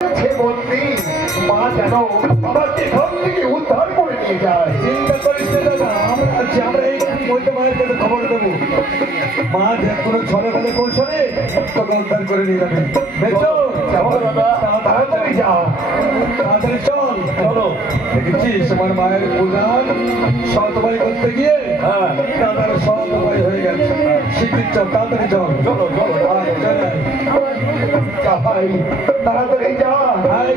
বন্দি মা যেন আমাকে এখান থেকে উদ্ধার করে নিয়ে যায়। চিন্তা করিস না দাদা, আমরা আছি, আমরা এই বলতে মায়ের কাছে খবর দেবো। মা যে কোনো ছলে বলে কৌশলে তোকে উদ্ধার করে নিয়ে যাবে। বেচো দাদা তাড়াতাড়ি যাও, তাড়াতাড়ি চল। চলো। দেখেছিস আমার মায়ের পূজার সতবাই করতে গিয়ে দাদার সতবাই হয়ে গেছে। শিখির চল, তাড়াতাড়ি চল। চলো চলো চলে ভাই, তাড়াতাড়ি যা,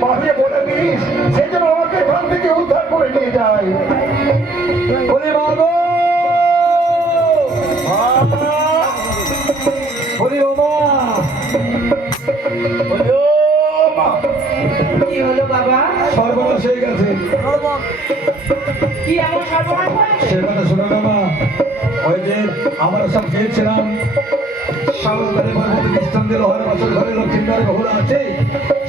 মাকে বলে দিস সে যেন আমাকে এখান থেকে উদ্ধার করে নিয়ে যায়। বলি মা গো, বলি ও মা, কি হলো বাবা? সর্বনাশ হয়ে গেছে। কি এমন সর্বনাশ হয়েছে? সে কথা শোনো না মা, ওই যে আমরা সব গিয়েছিলাম সাগরদারে মধ্যে দৃষ্টান্তের হরে বছর ঘরে লক্ষ্মীদার বহুল আছে,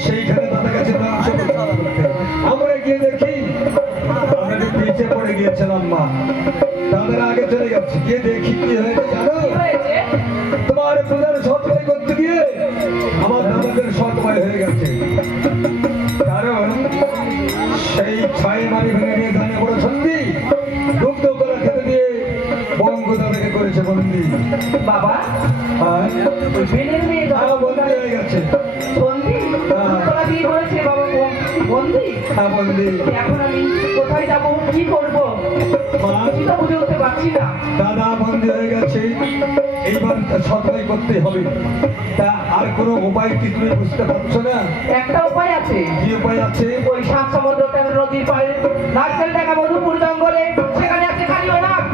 সেইখানে দাদা গেছে মাংস করতে। আমরা গিয়ে দেখি আমরা পিছিয়ে পড়ে গিয়েছিলাম মা, তাদের আগে চলে গেছে। গিয়ে দেখি কি হয়েছে জানো? কি হয়েছে? তোমার পূজার সৎবাই করতে গিয়ে আমার দাদাদের সৎবাই হয়ে গেছে। কারণ সেই ছাই মারি ভেঙে নিয়ে ধানে বড় সন্ধি দুগ্ধ করা খেতে দিয়ে বঙ্গ দাদাকে করেছে বন্দি। বাবা, আর বেলের মেয়ে বন্দি হয়ে গেছে। বন্দি? তোরা বিয়ে করেছে বাবা, বন্দি? হ্যাঁ বন্দি। এখন আমি কোথায় যাবো, কি করবো, মা, কিছু তো বুঝে উঠতে পারছি না। দাদা বন্দি হয়ে গেছে, এইবার সৎবাই করতে হবে। তা আর কোনো উপায় কি তুমি বুঝতে পারছো না? একটা উপায় আছে। কি উপায় আছে? ওই সাত সমুদ্র তেরো নদীর পাড়ে নারকেল ডাঙ্গা মধুপুর জঙ্গলে সেখানে আছে কালীয় নাগ,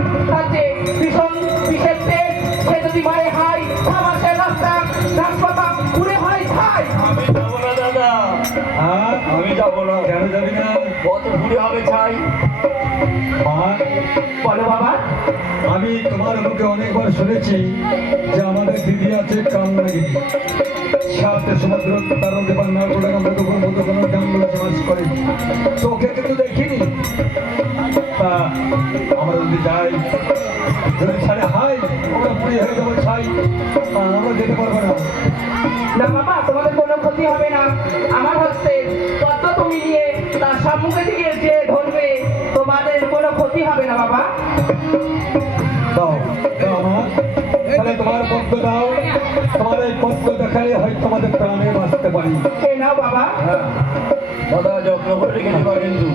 আছে ভীষণ বিষের তেল। সে যদি মারে হাই আমার সে রাস্তা রাজপথা ঘুরে হয় খাই। আমি যাবো না দাদা, হ্যাঁ, আমি যাবো না। কেন যাবি না? কত ঘুরে হবে ছাই। মা, বলো বাবা। আমি তোমার মুখে অনেকবার শুনেছি যে আমাদের দিদি আছে কালনাগিরি, সাথে সমুদ্র তার দেবার না করে আমরা তো কোনো মতো কোনো জঙ্গলে বাস করি, চোখে কিন্তু দেখিনি। তা আমরা যদি যাই, যদি ছাড়ে হাই আমরা পুড়ি হয়ে যাবো ছাই, আমরা যেতে পারবো না। না বাবা, তোমাদের কোনো ক্ষতি হবে না। আমার হচ্ছে পদ্ম তুমি নিয়ে তার সম্মুখে থেকে যে ধরবে, তোমাদের কোনো ক্ষতি হবে না বাবা। দাও দাও আমার, তাহলে তোমার পদ্ম দাও, তোমার এই পদ্ম দেখালে হয়তো তোমাদের প্রাণে বাঁচতে পারি। সে নাও বাবা। হ্যাঁ দাদা, যত্ন করে রেখে দিবা কিন্তু।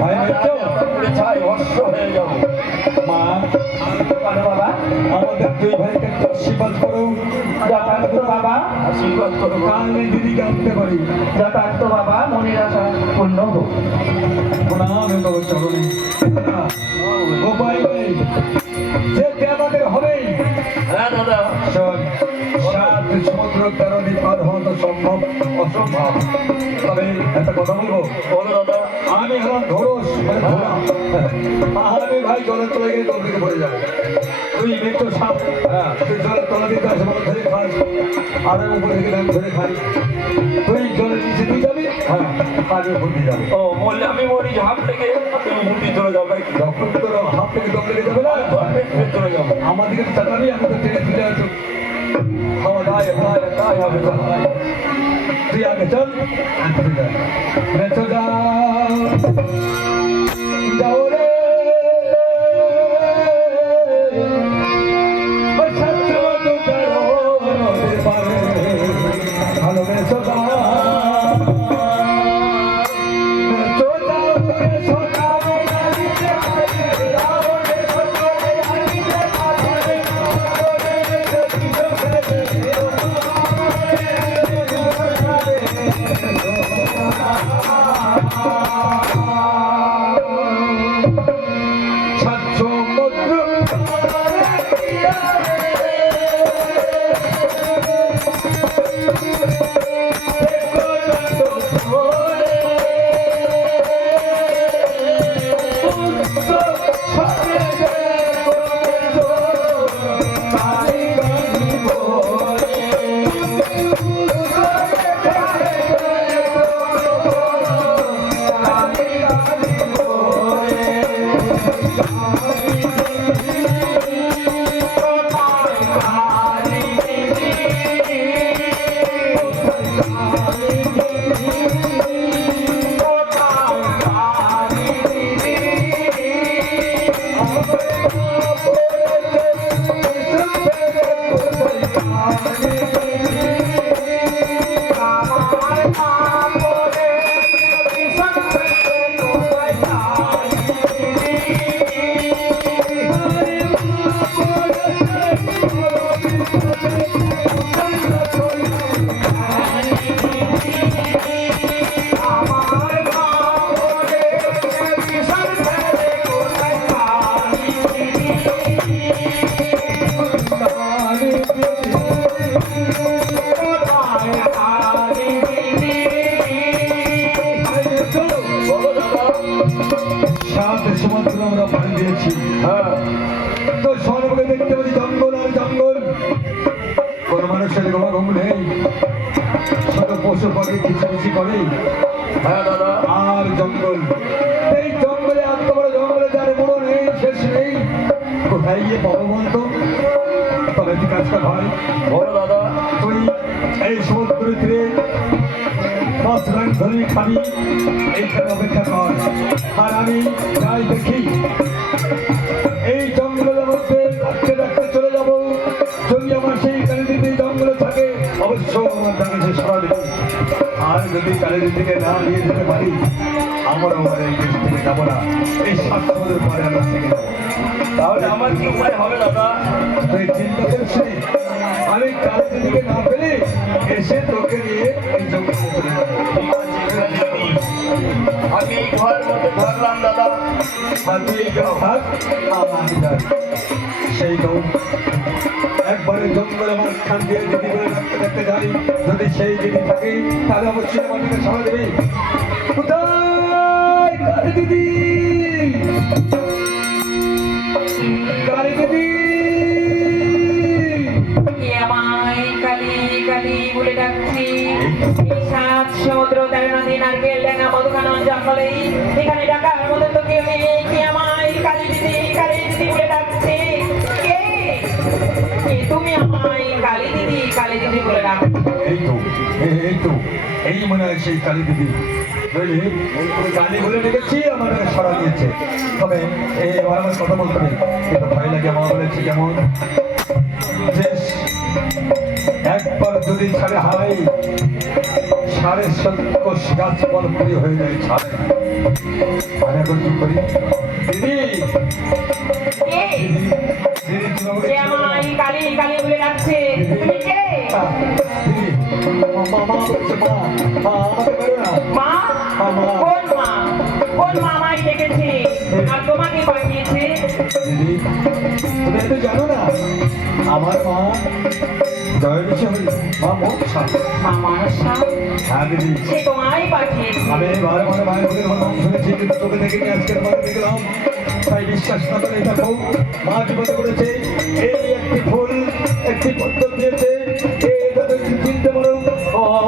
ভয় পেয়েছো? পুড়ে ছাই ভস্ম হয়ে যাবো। মা, বলো বাবা। আমাদের দুই ভাইকে একটু আশীর্বাদ করো, যথার্থ বাবা, আশীর্বাদ করো। কালনে দিদিকে আনতে পারি। যথার্থ বাবা, মনের আশা পূর্ণ হোক। প্রণাম তোর চরণে। উপায় নেই, যেতে আমাদের হবেই। হ্যাঁ দাদা, শোন, সাত সমুদ্র কারণে পার হওয়া তো সম্ভব অসম্ভব। তবে একটা কথা বলবো, বলো দাদা। আমি হলাম ধরস, মানে ধরা। আমি ভাই জলের তলে গিয়ে তোর দিকে পড়ে যাবো। তুই মেট্রো সাপ, তুই জলের তলা দিতে আসে বলে ধরে খাস, আর আমি উপরে থেকে আমি ধরে খাই। তুই জলের নিচে দিয়ে যাবি, আমি উপর দিয়ে যাবো। ও বললে আমি মরি ঝাঁপ থেকে, তুমি মুটি চলে যাও নাকি? যখন তোর হাত থেকে দম লেগে যাবে না, চলে যাবো। আমার দিকে তাকাবি, আমি তো টেনে তুলে আসবো। খাওয়া দায় তাই হবে। তুই আগে চল, মেট্রো যাও রে। ভালোবেসো সমুদ্র আমরা পাড়ি দিয়েছি। হ্যাঁ তো সর্বকে দেখতে পাচ্ছি জঙ্গল আর জঙ্গল, কোনো মানুষের ঘুম নেই, শুধু পশু পাখি কিচিমিচি করে হ্যাঁ দাদা আর জঙ্গল। এই জঙ্গলে এত বড় জঙ্গলে যার বড় নেই, শেষ নেই, কোথায় গিয়ে পাবো বলতো? তবে তুই কাজ কর ভাই, বলো দাদা তুই এই সমুদ্র তীরে মাছ রান ধরে খাবি, এইখানে অপেক্ষা কর। আর আমি যাই দেখি এই জঙ্গলের মধ্যে রাখতে রাখতে চলে যাব। যদি আমার সেই কালিদিদি জঙ্গলে থাকে অবশ্য আমার তাকে সে সরা দেবে। আর যদি কালিদিদিকে না নিয়ে যেতে পারি, আমরা আমার এই দেশ থেকে যাবো না, এই 7 বছর পরে আমরা থেকে যাবো। তাহলে আমার কি উপায় হবে দাদা? তুই চিন্তা করিস নি, আমি কালিদিদিকে না পেলে এসে তোকে নিয়ে এই জঙ্গলে চলে যাবো। ঠিক আছে, দিদি। আমি এই ঘরের মধ্যে থাকলাম দাদা। আর তুই এই যাও থাক, আমি যাই। সেই তো একবারে জঙ্গলে মাঝখান দিয়ে দিদি বলে ডাকতে ডাকতে যাই, যদি সেই দিদি থাকে তাহলে অবশ্যই আমাদেরকে সাড়া দেবে। কোথায় কালী দিদি? কালী দিদি! কে আমায় কালি কালি বলে ডাকছি? এই 7 সমুদ্র 13 নদী নারকেল ডাঙ্গা মধুখানন জঙ্গলে এখানে ডাকার মতো তো কেউ নেই। কে আমায় কালি দিদি বলে ডাকছে? কে? কে তুমি আমায় কালি দিদি বলে ডাকছো? এই তো এই মনে হয় সেই কালী দিদি। বুঝলি, কালী বলে ডেকেছি, আমাদেরকে সাড়া দিয়েছে। তবে এবার আমার কথা বলতে হবে, কিন্তু ভয় লাগে। মা বলেছে যেমন যে একবার যদি ছাড়ে হাই 7.5 কোষ গাছ পরপরই হয়ে যায় ছাড়ে। আমি এখন কি করি? দিদি কে? দিদি কি বাবু? কে আমায় কালি বলে ডাকছে? তুমি কে? দিদি মা বলছে, মা আমাকে বেরো না। মা? কোন মা আমায় ডেকেছে আর তোমাকে পাঠিয়েছে? দিদি তুমি এত জানো না, আমার মা দয়াবিষয় মা মোক্ষা। মামার সাথে হ্যাঁ দিদি, সে তোমায় পাঠিয়েছে। আমি বারে বারে মায়ের মুখে তোমার নাম শুনেছি, কিন্তু তোকে দেখিনি, আজকের পরে দেখলাম। তাই বিশ্বাস না করে দেখো, মা বিপদে করেছে। এই একটি ফুল একটি পত্র দিয়েছে, এটা তুমি চিনতে পারো,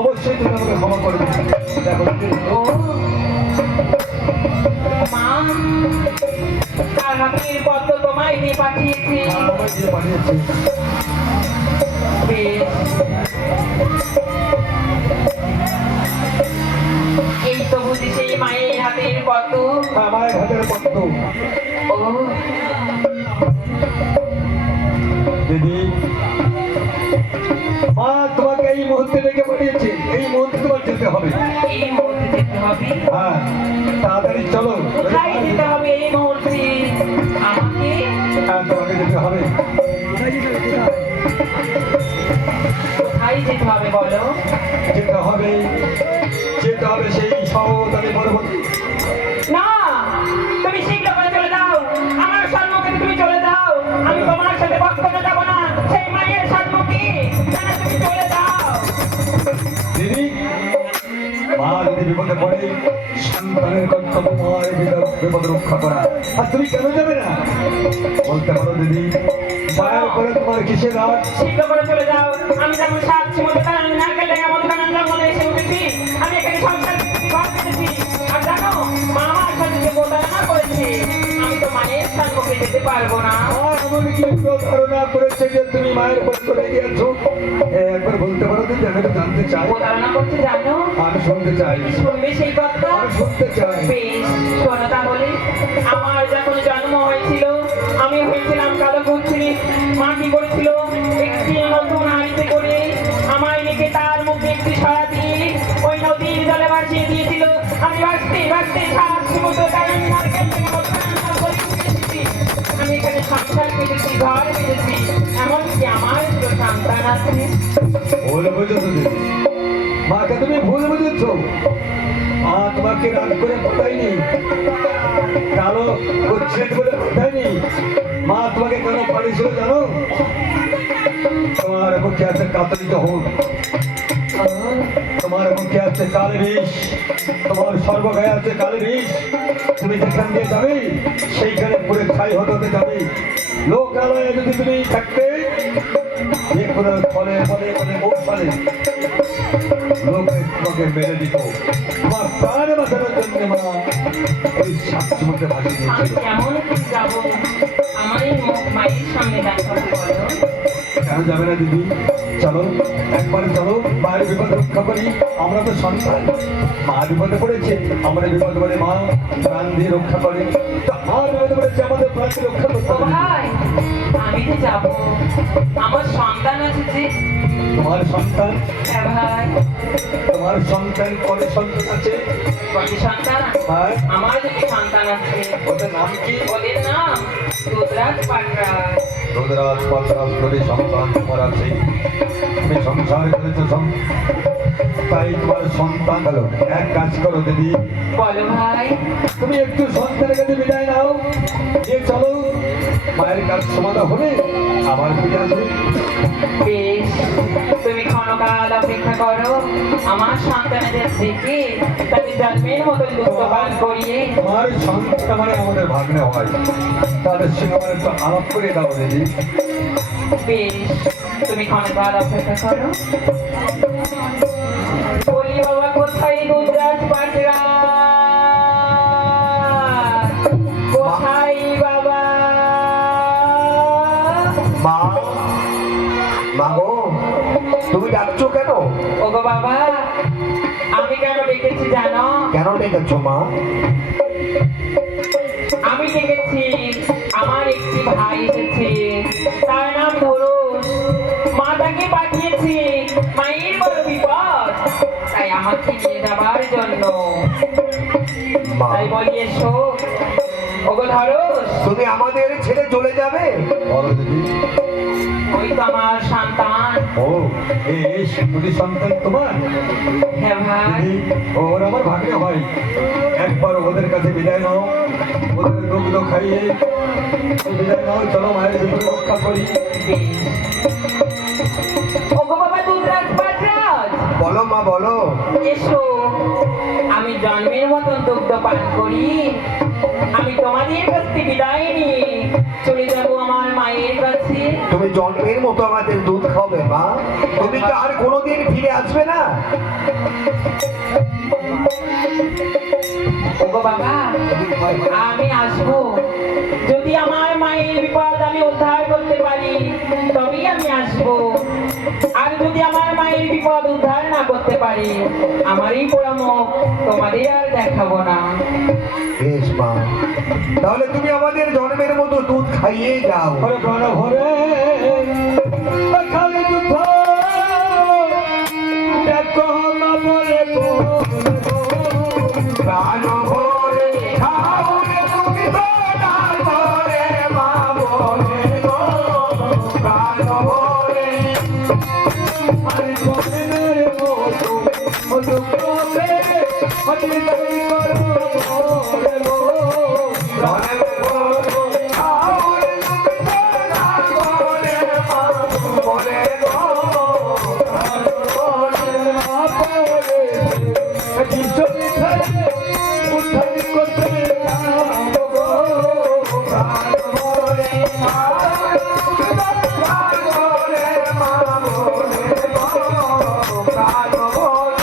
অবশ্যই তুমি আমাকে ক্ষমা করে দিবে। দেখো দিদি, ও মা, তার হাতের পদ্ম তোমায় দিয়ে পাঠিয়েছে। আমায় দিয়ে পাঠিয়েছে। বেশ, এই তো বুঝি সেই মায়ের হাতের পদ্ম। আমার হাতের পত্র। ও দিদি, মা তোমাকে এই মুহূর্তে ডেকে পাঠিয়েছে, এই মুহূর্তে তোমার যেতে হবে। এই মুহূর্তে যেতে হবে? হ্যাঁ, তাড়াতাড়ি চলো। কোথায় যেতে হবে এই মুহূর্তে আমাকে? হ্যাঁ, তোমাকে যেতে হবে। কোথায় যেতে হবে বলো? যেতে হবে সেই সহদানি পরবর্তী। না, তুমি শীঘ্র করে চলে যাও, আমার সম্মুখে তুমি চলে যাও। আমি তোমার সাথে বক্তব্য যাবো না সেই মায়ের সম্মুখে। না, তুমি চলে যাও। দিদি, মা যদি বিপদে পড়ে, সন্তানের কর্তব্য মায়ের বিপদ রক্ষা করা। আর তুমি কেন যাবে না বলতে পারো দিদি? মায়ের পরে তোমার কিসের রাত? শীঘ্র করে চলে যাও। আমি যেমন 7 সমুদ্র নারকেল ডাঙ্গা মধুখানন জঙ্গলে এসে উঠেছি, আমি এখানে সংসার ঘর পেতেছি। আর জানো, মা আমার সাথে যে প্রতারণা করেছে, আমি তো মায়ের সম্মুখে যেতে পারবো না। আর আমাকে কি ধারণা করেছে যে তুমি মায়ের পর করে গিয়েছো? একবার বলতে পারো দিদি, আমি তো জানতে চাই। প্রতারণা করছে জানো? আমি শুনতে চাই, শুনবে সেই কথা? আমি শুনতে চাই। বেশ, শোনো তাহলে। আমার যখন জন্ম হয়েছিল, আমি হয়েছিলাম কালো কুচ্ছিরি। মা কি করেছিল? একটি নতুন হাড়িতে করে আমার মেয়েকে তার মুখে একটি সরা দিয়ে ওই নদীর জলে ভাসিয়ে দিয়েছিল। আমি ভাসতে 7 সমুদ্র 13 নারকেল থেকে মধুখানন জঙ্গলে উঠে এসেছি। আমি এখানে সংসার পেতেছি, ঘর পেতেছি, এমনকি আমার দুটো সন্তান আছে। ভুল বুঝেছো দিদি, মাকে তুমি ভুল বুঝেছো। মা তোমাকে রাগ করে পাঠায়নি, কালো উচ্ছেদ বলে পাঠায়নি। মা তোমাকে কেন পাঠিয়েছিল জানো? তোমার মুখে আছে কাতরিত হোক, তোমার মুখে আছে কালে বিষ, তোমার সর্বগায়ে আছে কালে বিষ। তুমি যেখান দিয়ে যাবে সেইখানে পুরে ছাই হতে হতে যাবে। লোকালয়ে যদি তুমি থাকতে যে কোনো ফলে ফলে ফলে কৌশলে লোকে তোমাকে মেরে দিত। তোমার প্রাণে বাঁচানোর জন্য মা এই সাক্ষী মধ্যে ভাসিয়ে আমি দিয়েছিল। কেমন যাব আমার এই মায়ের সামনে দেখা বলো। কেন যাবে না দিদি? চলো একবারে চলো, মায়ের বিপদ রক্ষা করি। আমরা তো সন্তান, মা বিপদে পড়েছে, আমরা বিপদ করে মা প্রাণ দিয়ে রক্ষা করে। তো মা বিপদে পড়েছে, আমাদের প্রাণ দিয়ে রক্ষা করতে ও হবে। ভাই, আমি তো যাব, আমার সন্তান আছে যে। তোমার সন্তান? হ্যাঁ ভাই। তোমার সন্তান কবে সন্তান আছে? কটি সন্তান? হ্যাঁ। আমার দুটি সন্তান আছে। ওদের নাম কি? ওদের নাম দুধরাজ পাটরাজ। রোদরাজ পদ্রাজ করে সন্তান তোমার আছে। তুমি সংসার করেছো তাই তোমার সন্তান হলো। এক কাজ করো দিদি, বলো ভাই। তুমি একটু সন্তানের কাছে বিদায় নাও, দিয়ে চলো মায়ের কাজ সমাধান হলে আবার ফিরে আসবে। বেশ, তুমি ক্ষণকাল অপেক্ষা করো, আমার সন্তানদের দেখে তাদের জন্মের মতন দুঃখ পান করিয়ে। তোমার সন্তান মানে আমাদের ভাগ্নে হয়, তাদের সঙ্গে আমার একটু আলাপ করে দাও দিদি। বেশ, তুমি ক্ষণকাল অপেক্ষা করো। বলি বাবা, কোথায় দুধরাজ পাটরা? কোথায় বাবা? মা, মা গো, তুমি ডাকছো কেন? ওগো বাবা, আমি কেন ডেকেছি জানো? কেন ডেকেছো মা? আমি ডেকেছি, আমার একটি ভাই এসেছে, তার নাম ধরুন। মা তাকে পাঠিয়েছি, মায়ের বড় বিপদ, তাই আমাকে নিয়ে যাবার জন্য। মা, তাই বলি এসো। ওগো ধরুন, তুমি আমাদের ছেড়ে চলে যাবে? বলো দিদি। ওই তো আমার সন্তান। ও, এই দুটি সন্তান তোমার? হ্যাঁ ভাই। দিদি, ওর আমার ভাগ্নে হয়। একবার ওদের কাছে বিদায় নাও, ওদের দুগ্ধ খাইয়ে বিদায় নাও। চলো মায়ের বিপদ রক্ষা করি। বেশ। ওগো বাবা দুধরাজ পাটরাজ, বলো মা, বলো। এসো, আমি জন্মের মতন দুগ্ধ পান করি। আমি তোমাদের কাছ থেকে বিদায় নিয়ে চলে যাবো আমার মায়ের কাছে। তুমি জন্মের মতো আমাদের দুধ খাবে মা? তুমি কি আর কোনোদিন ফিরে আসবে না? ওগো বাবা, আমি আসবো, যদি আমার মায়ের বিপদ আমি উদ্ধার করতে পারি তবেই আমি আসবো। আর যদি আমার মায়ের বিপদ উদ্ধার না করতে পারি, আমারই পোড়ামুখ তোমাদের আর দেখাবো না। বেশ মা, তাহলে তুমি আমাদের জন্মের মতো দুধ খাইয়ে যাও। ওরে প্রাণ ভরে খালি যুদ্ধ দেখো মা বলে প্রাণ ভরে খাও রে তুমি প্রাণ ভরে মা বলে গো, প্রাণ ভরে। আমি গোবিনের মতো মতো করে অতি তৈরি করো রে গো। প্রাণ ভরে খাও রে তুমি প্রাণ ভরে মা বলে গো, প্রাণ ভরে। প্রাণ ভরে খাও রে তুমি প্রাণ ভরে মা বলে গো, প্রাণ ভরে।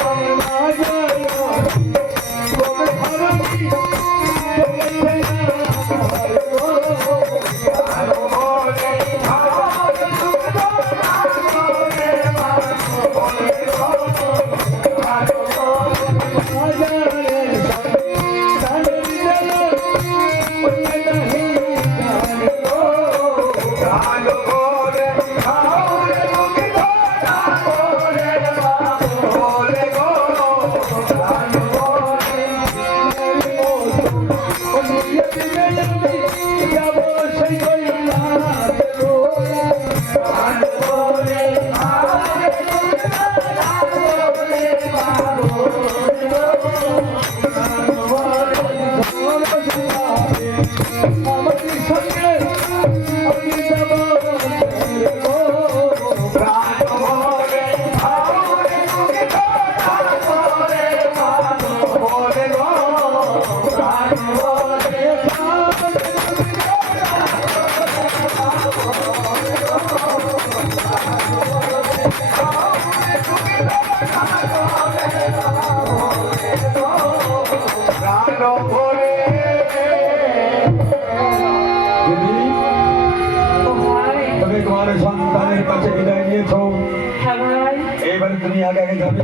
আগে আগে যাবে,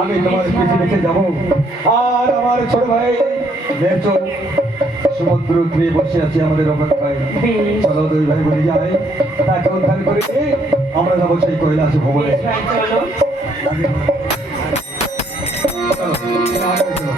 আমি তোমার পিছিয়ে পিছিয়ে যাবো। আর আমার ছোট ভাই দেখছো সমুদ্র তীরে বসে আছি আমাদের অপেক্ষায়। বেশ। চলো দুই ভাই বলে যাই, তাকে উদ্ধার করে আমরা যাবো সেই কৈলাসে ভবনে। বেশ ভাই, চলো। চলো, আগে চলো।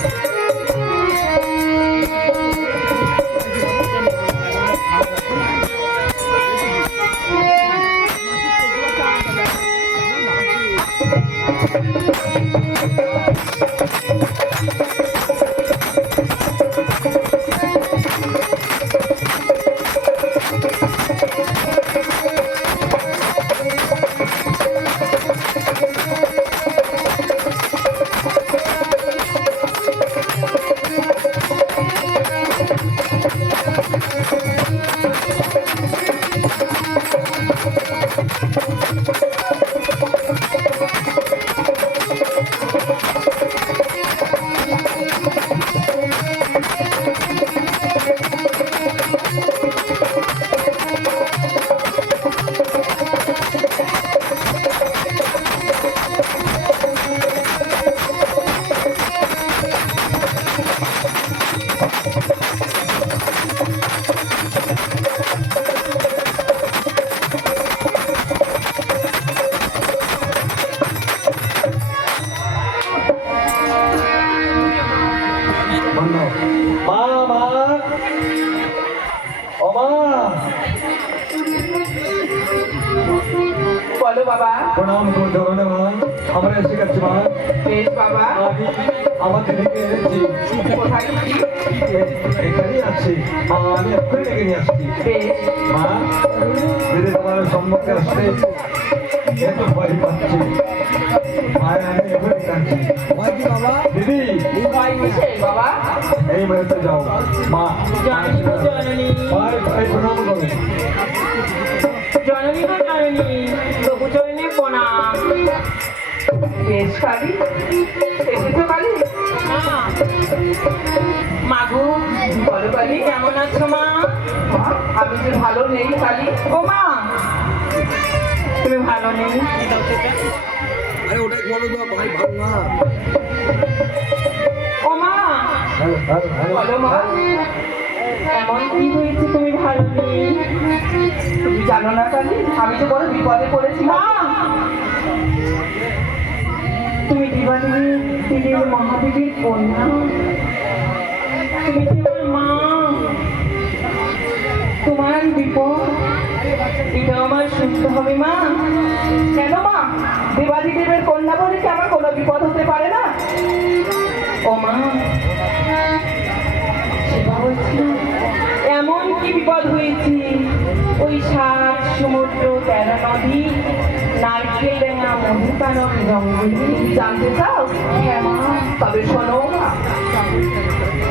বন্ধ। মা, মা, ও মা, বলো বাবা। প্রণাম তোমার চরণে মা, আমরা এসে গেছি মা। বেশ বাবা। আমি আমার দিদিকে এনেছি, কোথায় কি? এখানেই আছি। আমি এক্ষুনি ডেকে নিয়ে আসছি। বেশ। মা, দিদি তোমার সম্মুখে আসতে একটু ভয় পাচ্ছি। আর আমি এখনই কাঁদছি। দিদি, ভয় কিসের বাবা? এই মুহূর্তে যাও মা। জননী গো জননী, ভাই ভাই প্রণাম করো। জননী গো জননী, প্রভু চরণে প্রণাম। বেশ কালী, এসেছো কালী? মাগো, বলো কালী। কেমন আছো মা? মা, আমি যে ভালো নেই কালী। ও মা, তুমি ভালো নেই? ও মা, হ্যালো, হ্যালো, হ্যালো। বলো মা। এমন কি হয়েছে তুমি ভালো নেই? তুমি জানো না কালী, আমি তো বড় বিপদে পড়েছি মা, তুমি দিদির মহাদেবীর কন্যা, তুমি কি আমার মা? তোমার বিপদ এটা আমার সুস্থ হবে মা? কেন মা? দেবাদিদেবের কন্যা বলে কি আমার কোনো বিপদ হতে পারে না? ও মা, সেটা বলছি এমন কি বিপদ হয়েছে? ওই 7 সমুদ্র 13 নদী, নারকেল ডেঙা মধুকানক জঙ্গলি, তুমি জানতে চাও? হ্যাঁ মা। তবে শোনো,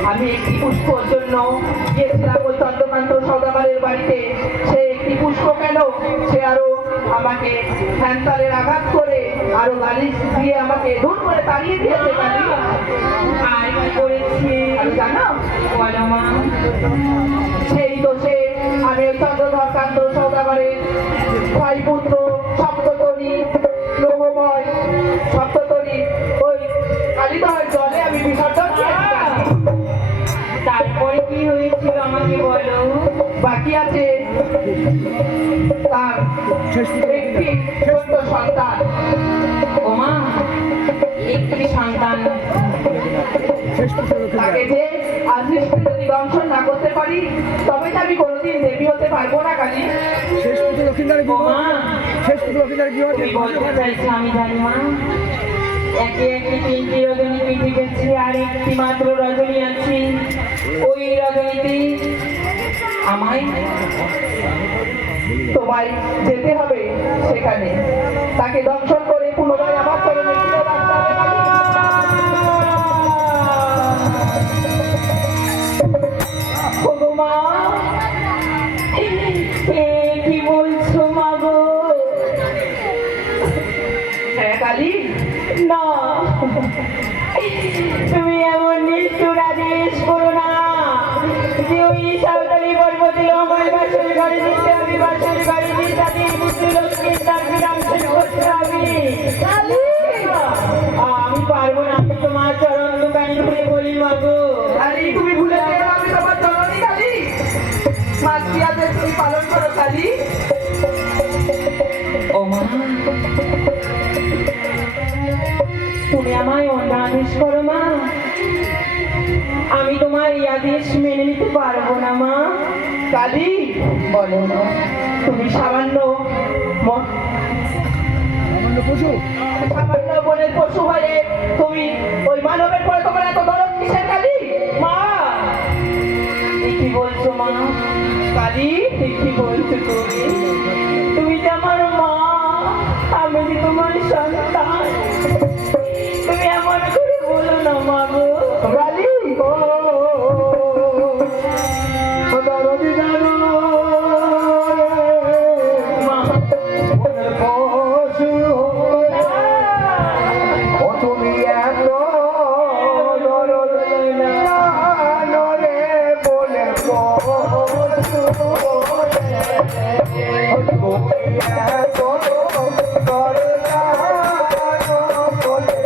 আমি একটি পুষ্পর জন্য গিয়েছিলাম ওই চন্দ্রকান্ত সৌদাগরের বাড়িতে। সে একটি পুষ্প কেন, সে আরো আমাকে হ্যান্ডতালের আঘাত করে আরো গালি দিয়ে আমাকে দূর করে তাড়িয়ে দিয়েছে কালী। আর কি করেছে আমি জানো? বলো মা। সেই দোষে আমি ওই চন্দ্রকান্ত সৌদাগরের ভাই পুত্র সপ্ততরী লোহময় সপ্ততরী ওই কালিদয়ের জলে আমি বিসর্জন দিয়েছি। তারপরে কি হয়েছিল আমাকে বলো। বাকি আছে তার একটি ছোট্ট সন্তান। ও মা, একটি সন্তান, তাকে যে আজকে যদি দংশন না করতে পারি তবে তো আমি কোনোদিন দেবী হতে পারবো না কালী। ও মা, তুমি বলতে চাইছো আমি জানি মা। একে একে 3টি রজনী কেটে গেছে, আর একটি মাত্র রজনী আছে। ওই রজনীতে আমায় তোমায় যেতে হবে সেখানে, তাকে দংশন করে পুনরায় আমার চরণে ফিরে রাখতে হবে কালী। ওগো মা, এ কি বলছো মা গো? হ্যাঁ কালী, না, তুমি এমন নিষ্ঠুর আদেশ করো না যে ওই সাঁওতালি পর্বতে লঙ্কায় বাসর ঘরে দিতে হবে, বাসর ঘরে দিয়ে তাদের পুত্র লক্ষ্মীর তার বিরাম করতে হবে। তোমার চরণ দোকানে ঘুরে বলি মাগো কালী তুমি ভুলে যেও আমি তোমার জননী কালী। মা কি আদেশ তুমি পালন করো কালী। ও মা তুমি আমায় অন্য আদেশ করো মা, আমি তোমার এই আদেশ মেনে নিতে পারবো না মা। কালী বলো না তুমি সামান্য সামান্য বনের পশু হয়ে তুমি ওই মানবের পরে তোমার এত দরদ কিসের কালী। মা কি বলছো মা? কালী কি বলছো তুমি? তুমি যে আমার মা, আমি যে তোমার সন্তান, তুমি এমন করে বলো না মা গো। কালী দরদি জানো মা পশু ও তুমি এত দরদ জানো রে বলে পশু তুমি এত দরদ জানো বলে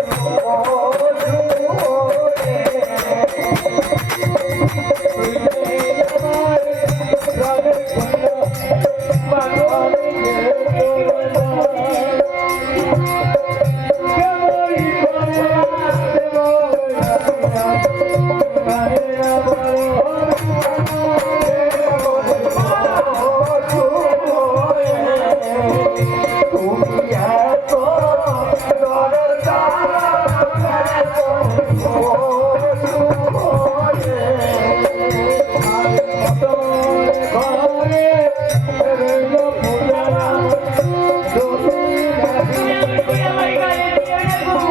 তুমি আমার গায়ে দিও না গো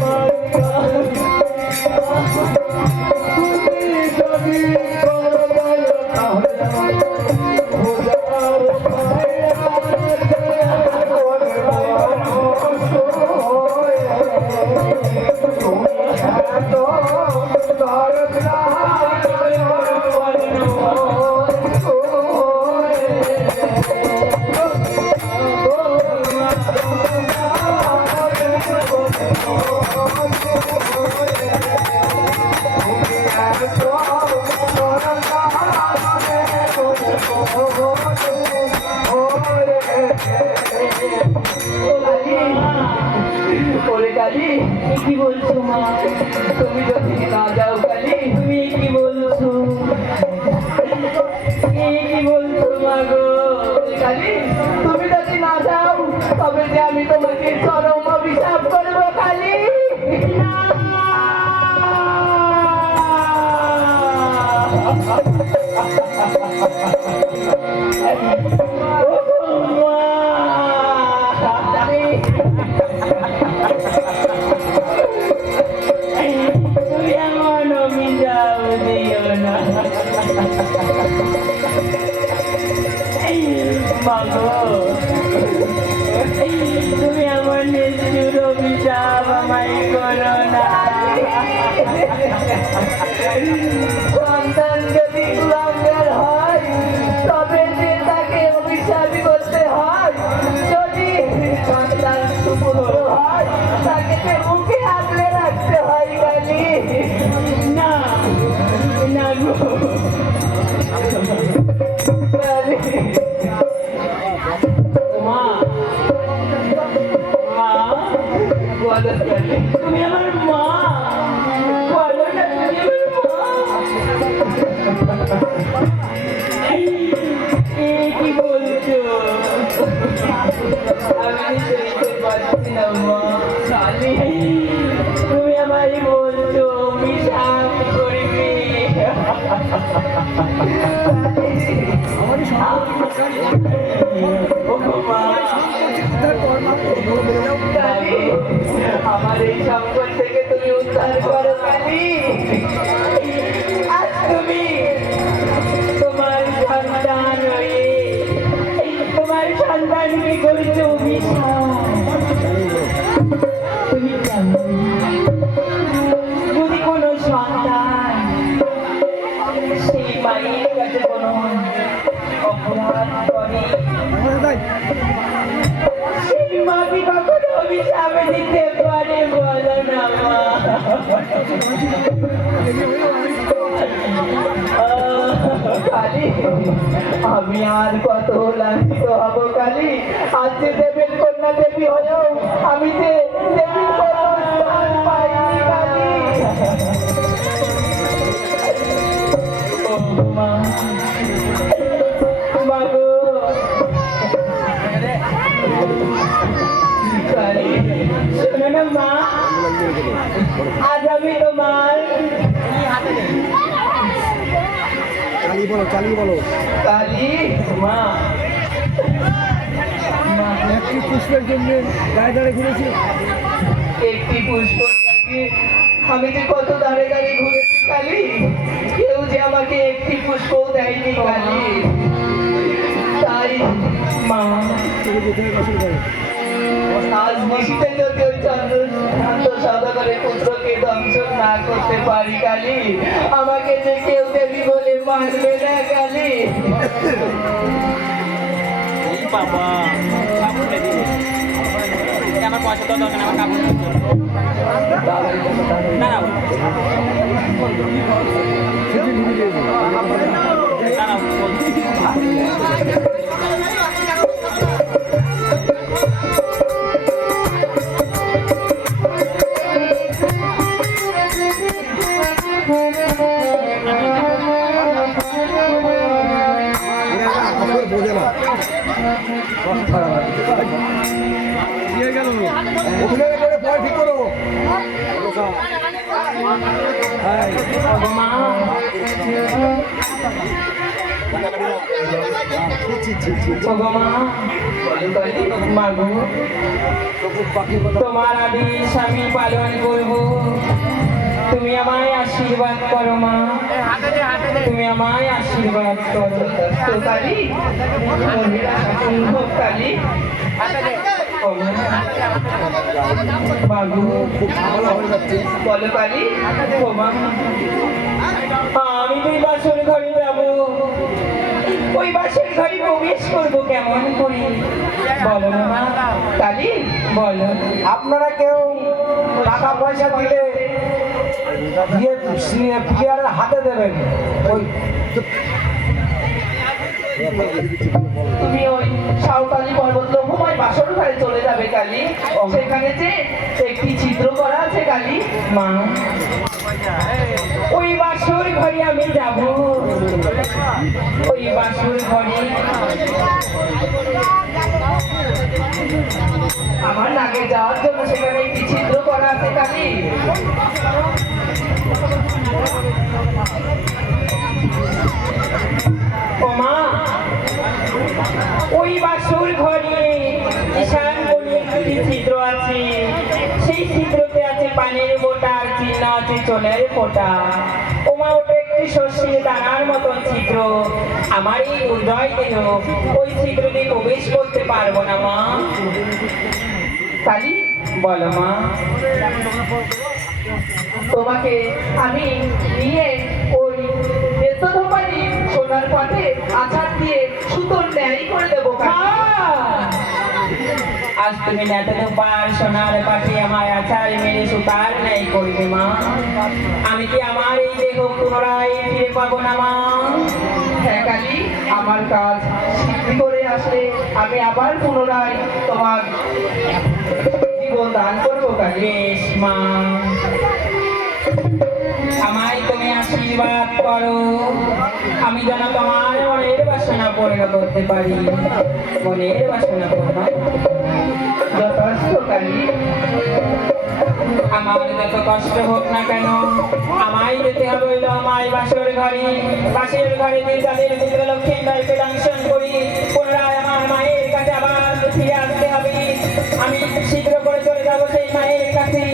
মা। ওরে কালী কি বলছো মা? তুমি যদি না যাও কালী তুমি কি বলছো? কি বলছো মা গো? কালী তুমি যদি না যাও তবে যে আমি তোমাকে চরম অভিশাপ করবো কালী। তুমি আমার অভিশাপ দিও না মা গো। তুমি আমার নিষ্ঠুর অভিশাপ আমায় করো না। সন্তান যদি কুলাঙ্গার হয় তবে যে তাকে অভিশাপ করতে হয়, যদি সন্তান সুপুত্র হয় তাকে যে মুখে আগলে রাখতে হয় কালী। না না গো কালী মা, মা বলো কালী তুমি আমার মা, বলো না তুমি আমার মা। কি বলছো? আমি সইতে পারছি না মা। কালী তুমি আমায় বলছো অভিশাপ করবে। কালী আমার এই সংকট থেকে তুমি উদ্ধার করো কালী। অভিশাপ দিতে পারে বলো না মা। কালী, আমি আর কত লাঞ্ছিত হব কালী। আজ যে দেবের কন্যা দেবী হয়েও আমি যে দেবীর কোনো স্থান পাইনি কালী। ও মা, মা গো, কালী, শোনো না মা, আজ আমি তোমার কালী, মা একটি পুষ্প লাগে আমি যে কত দাঁড়ে দাঁড়িয়ে ঘুরেছি কালী, কেউ যে আমাকে একটি পুষ্প দেয়নি কালী। তাই মা আজ নিশিতে যদি ওই চন্দ্রকান্ত সদাগরের পুত্রকে দংশন না করতে পারি কালী, আমাকে যে কেউ দেবী বলে মানবে না কালী। বাবা কাপড় দিবে আমার পয়সা তো দরকার আমার কাপড় না না অভিনয় করে পরে ঠিক করো। মা মাগো, তোমার আদেশ আমি পালন করব। তুমি আমায় আশীর্বাদ করো মা, তুমি আমায় আশীর্বাদ করো। তো কালী, মন্দিরা শাসন কালী, মাগো, বলো কালী। ও মা, আমি তো বাসর ঘরে যাবো, ওই বাসর ঘরে প্রবেশ করবো কেমন করে বলো না মা? কালী, বলো। আপনারা কেউ টাকা পয়সা দিলে দিয়ে প্লেয়ারের হাতে দেবেন। ওই তুমি ওই সাঁওতালি পর্বত লঘুময় বাসর ঘরে চলে যাবে কালী। সেখানে যে একটি ছিদ্র করা আছে কালী। মা, ওই বাসর ঘরে আমি যাব, ওই বাসর ঘরে আমার নাগে যাওয়ার জন্য সেখানে একটি ছিদ্র করা আছে কালী। ও মা, ওই বাসর ঘরে ঈশান কোণে একটি ছিদ্র আছে, সেই ছিদ্রতে আছে পানির ফোঁটা আর চিহ্ন আছে চুলের ফোঁটা। ও মা, ওটা একটি শস্যের দানার মতন ছিদ্র। আমার এই উদয় দেহ ওই ছিদ্র দিয়ে প্রবেশ করতে পারবো না মা। কালী, বলো মা। তোমাকে আমি নিয়ে ওই নেত্রধোপানি সোনার পাটে আছাড় দিয়ে সুতোর ন্যায় করে দেবো মা, কালী। আজ তুমি নেতা পার সোনার পাখি আমার আচার মেরে সুতার নাই করবে মা। আমি কি আমার এই দেহ পুনরায় ফিরে পাবো না মা? হ্যাঁ কালী, আমার কাজ সিদ্ধি করে আসলে আমি আবার পুনরায় তোমার জীবন দান করবো কালী। বেশ মা, আমায় তুমি আশীর্বাদ করো, আমি যেন তোমার মনের বাসনা পূর্ণ করতে পারি। মনের বাসনা পূর্ণ যথার্থ কালী। আমার যত কষ্ট হোক না কেন, আমায় যেতে হবে হইলো আমার বাসর ঘরে। বাসের ঘরে যে তাদের পুত্র লক্ষ্মীবাইকে দংশন করি, পুনরায় আমার মায়ের কাছে আবার ফিরে আসতে হবে। আমি শীঘ্র করে চলে যাবো সেই মায়ের কাছে।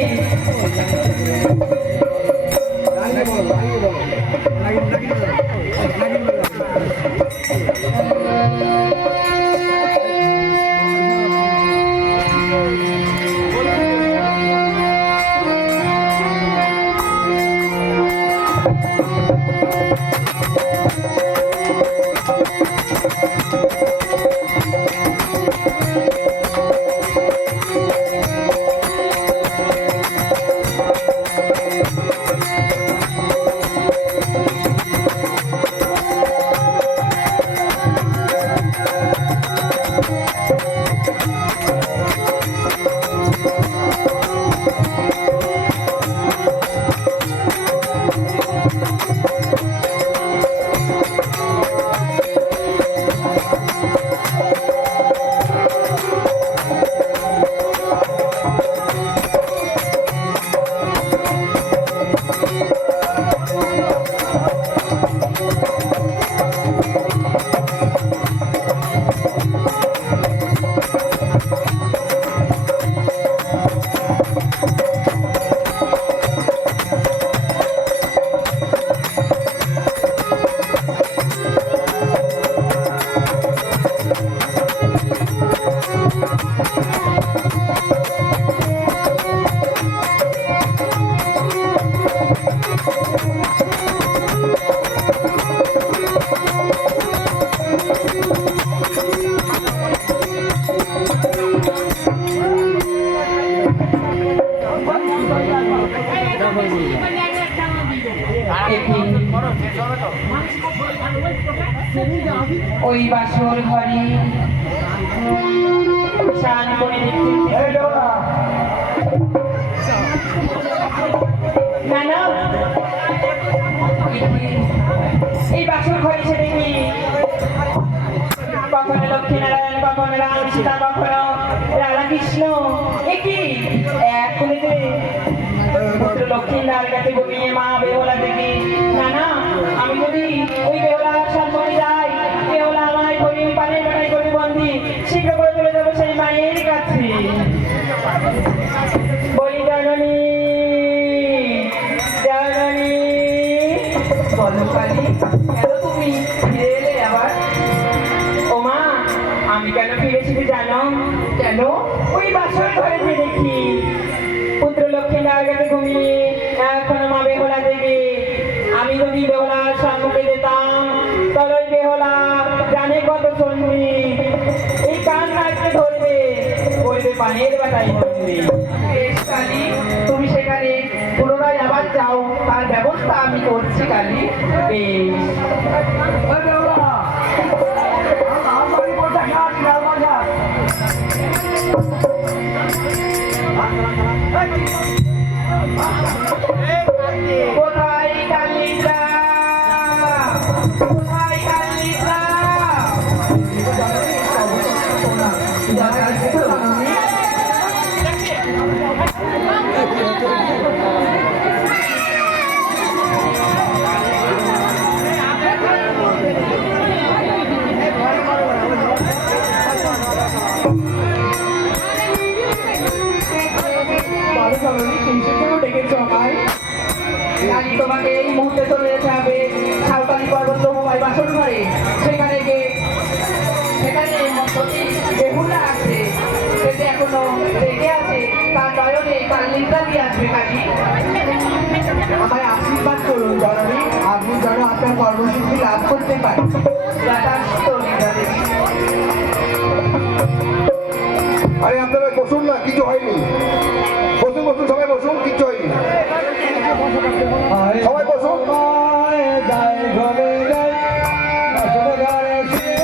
দেখি ওই বাসর ঘরে স্নান করে দেখি এই দেওরা, না না এই বাসর ঘরে এসে দেখি কখনো লক্ষ্মীনারায়ণ, কখনো রাম সীতা, কখনো রাধাকৃষ্ণ, একই এক হইতে পুত্র লক্ষ্মীনার কাছে ঘুমিয়ে মা বেহুলা দেখি। না না আমি যদি ওই বেহুলার সামনে যাই, বেহুলা আমায় করি পানি বানাই করি বন্দি, শীঘ্র করে চলে যাবো সেই মায়ের কাছে। বলি জননী, জননী, বলো কালী, কেন তুমি ফিরে এলে আবার? ও মা, আমি কেন ফিরেছি জানো? কেন? ওই বাসর ঘরে যে দেখি পুত্র লক্ষ্মীনার কাছে ঘুমিয়ে এখনো মা বেহুলা দেবে। আমি যদি বেহুলার সম্মুখে যেতাম তবে ওই বেহুলা জানে কত চন্ডী, এই কান নাচতে ধরবে, বলবে পানের বাটাই ধরবে। বেশ কালী, তুমি সেখানে পুনরায় আবার যাও, তার ব্যবস্থা আমি করছি কালী। বেশ। এই দেওরা, আমার কথা কাজ না মজা। কোথায় কালিকা, কোথায় কালিকা? বারো জননী কিসের জন্য ডেকেছো আমায়? কালী তোমাকে এই মুহূর্তে চলে যেতে হবে সাঁওতালি পর্বত মোবাইল বাসন ঘরে। সেখানে মন্ত্রী বেহুলা আছে, সে যে এখনো রেগে আছে, তার নয়নে তার নিদ্রা দিয়ে আসবে কালী। আমায় আশীর্বাদ করুন জননী, আপনি যেন আপনার কর্মসূচি লাভ করতে পারেন। যথার্থ নিদ্রা দেবী। আরে আপনারা বসুন না, কিছু হয়নি। বসুন বসুন, সবাই বসুন, কিছু হয়নি। সবাই বসুন। যাই ঘরে যাই বাসর ঘরে শুয়ে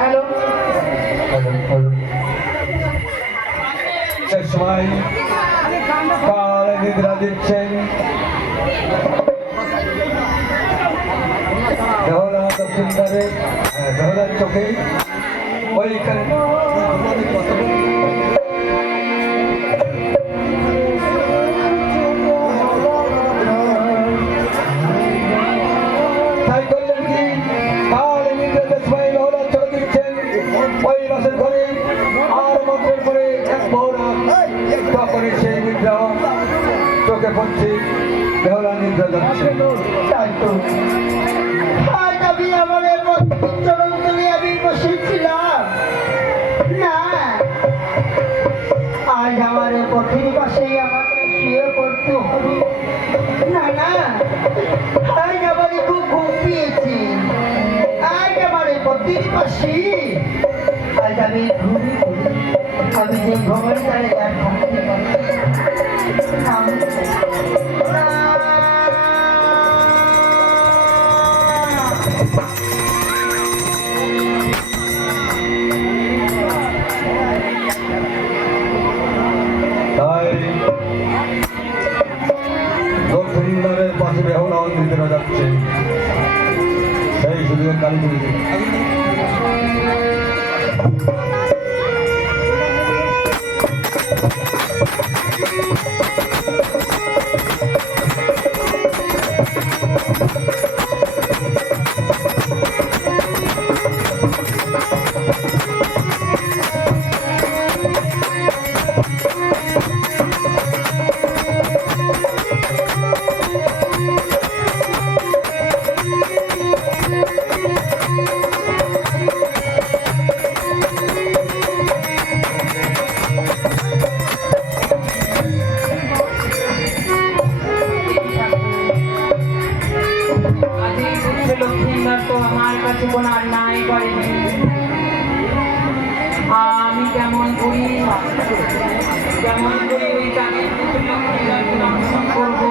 হ্যালো, সে সময় কাল নিদ্রা দিচ্ছেন বেহুলা দক্ষিণ ধারে, বেহুলার চোখে ওইখানে তাই করলেন কি কাল নিদ্রা যে সময় বেহুলার চোখে দিচ্ছেন ওই বাসের ঘরে আর মন্ত্রের পরে এক বেহুলা তখন সেই নিদ্রা চোখে পড়ছে, বেহুলা নিদ্রা যাচ্ছে। তাই তো আজ আমি আমার চরণ তলে আমি বসেছিলাম না, আজ আমার পথের পাশে আমাকে শুয়ে পড়তে হবে। না না, আজ আমার খুব ঘুম পেয়েছে, আজ আমার পথের পাশে আজ আমি ঘুমিয়ে পড়ি। আমি যে ভ্রমণ করে আর থাকতে পারি। যাচ্ছে সেই সুযোগে কালী চলে আজ এই পুত্র লক্ষ্মীন্দর তো আমার কাছে কোনো অন্যায় করেনি। আমি কেমন করি ওই চাঁদের পুত্র লক্ষ্মীন্দরকে দংশন করবো।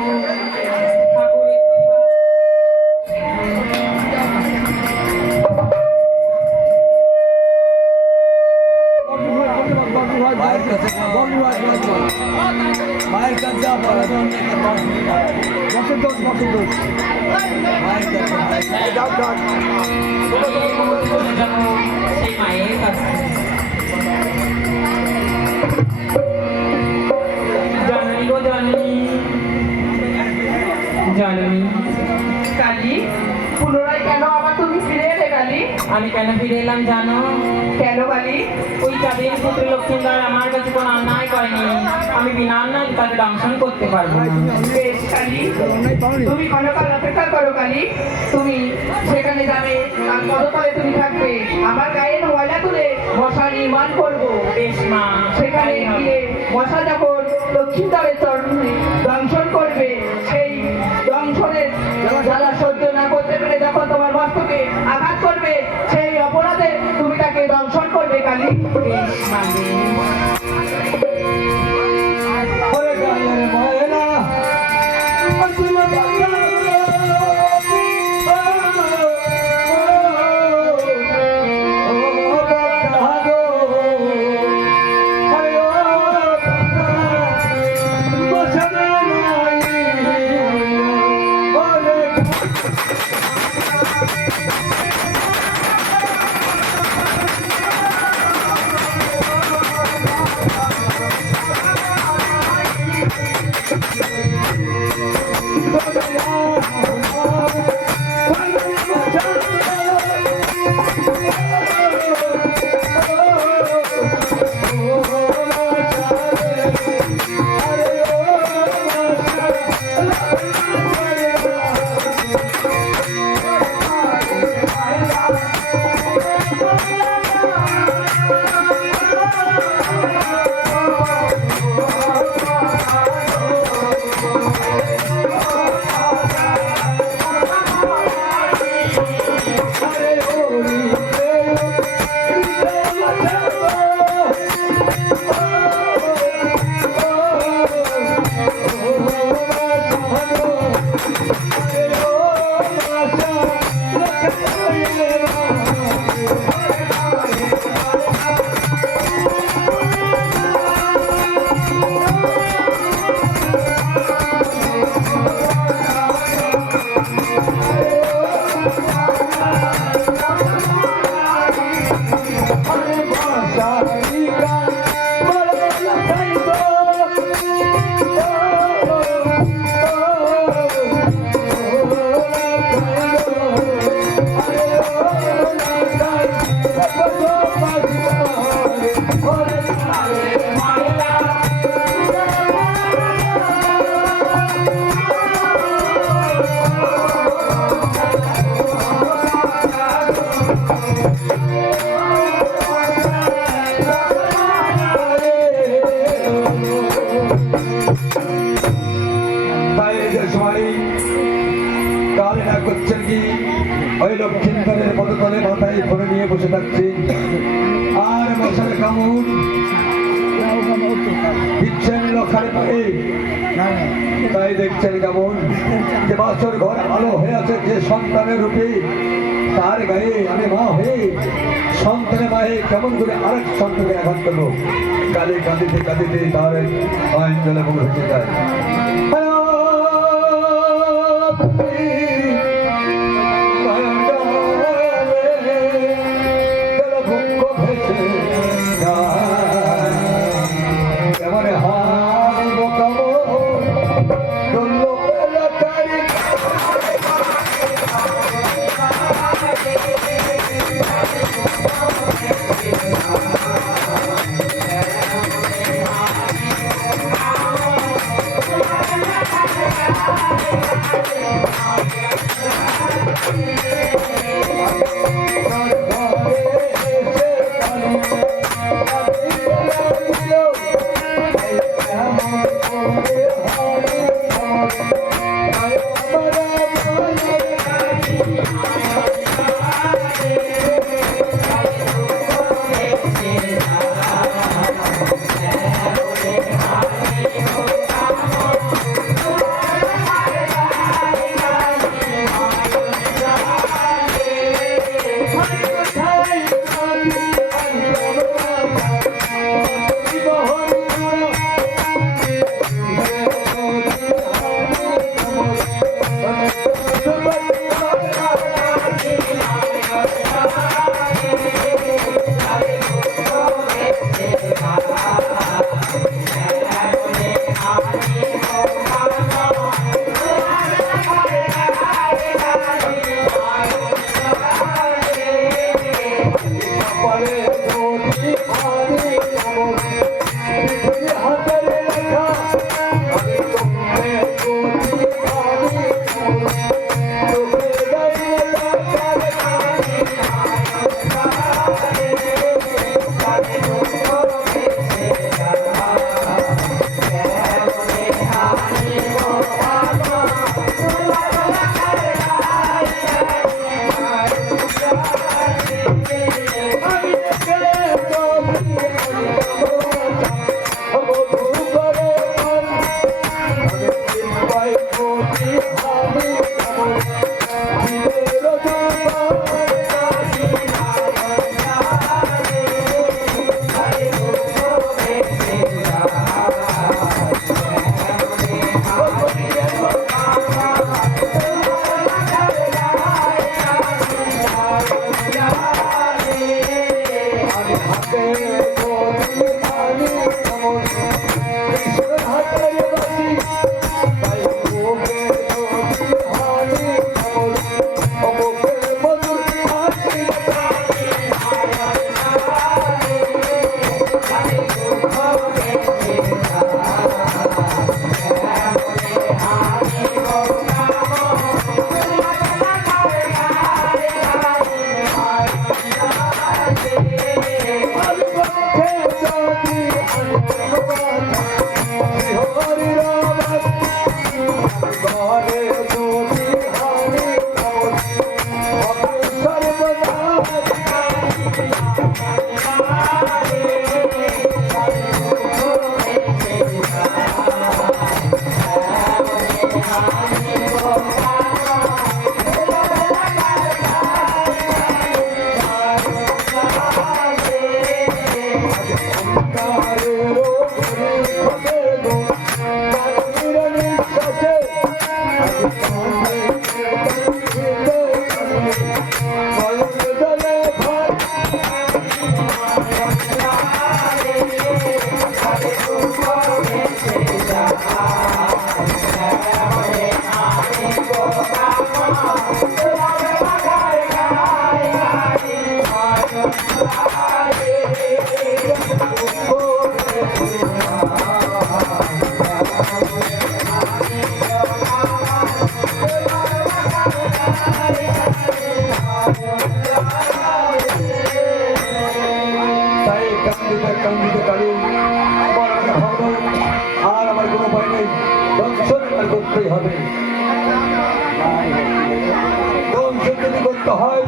ঠাকুরের মায়ের কাছে মায়ের কাছে যা বলা বছর দোষ মায়ের কাছে সেই মায়ের কাছে জননী গো জননী কালী, পুনরায় কেন আবার তুমি ফিরে এলে কালী? আমি কেন ফিরে এলাম জানো? কেন কালী? ওই চাঁদের পুত্র লক্ষ্মীন্দর আমার কাছে কোনো অন্যায় করেনি। আমি বিনা অন্যায় তাকে দংশন করতে পারবো না। বেশ কালী, তুমি ক্ষণকাল অপেক্ষা করো কালী। তুমি সেখানে যাবে, তার পদতলে তুমি থাকবে। আমার গায়ের ময়লা তুলে মশা নির্মাণ করবো। বেশ মা, সেখানে গিয়ে মশা যখন লক্ষ্মীন্দরের চরণে দংশন করবে, সেই দংশনের জ্বালা সহ্য না করতে পেরে যখন তোমার মস্তকে আঘাত করবে, সেই অপরাধে তুমি তাকে দংশন করবে কালী। বেশ মা, ওরে গায়ের ময়লা তুলে করছেন কি ওই লক্ষ্মীন্দরের পদতলে মাথায় ফোনে নিয়ে বসে থাকছে আর মশার কামড় দিচ্ছেন লক্ষারে পায়ে। তাই দেখছেন কেমন যে বাসর ঘর আলো হয়ে আছে যে সন্তানের রূপে, তার গায়ে আমি মা হয়ে সন্তানের মায়ে কেমন করে আরেক সন্তানকে আঘাত করবো। কালে কাঁদিতে কাঁদিতে তার আইন জলে মুখ হতে যায়। দিব কামড় ডলল এলাকারি কান্দিতে কালী আমার আর ভাবনা আর আমার কোনো উপায় নেই, দংশন করতেই হবে। দংশন যদি করতে হয়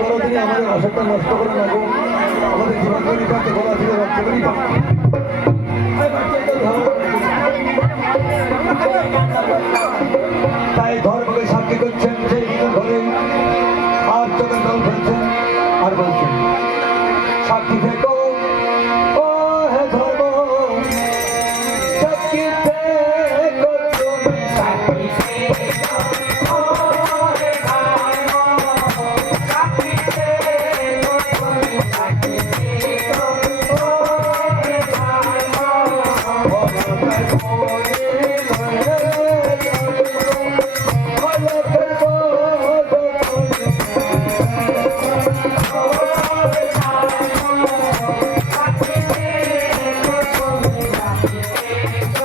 কোনোদিনই আমাদের আশাটা নষ্ট করে না গো, আমাদের জীবন পরিপাতে গলা থেকে রক্ত পরিপাত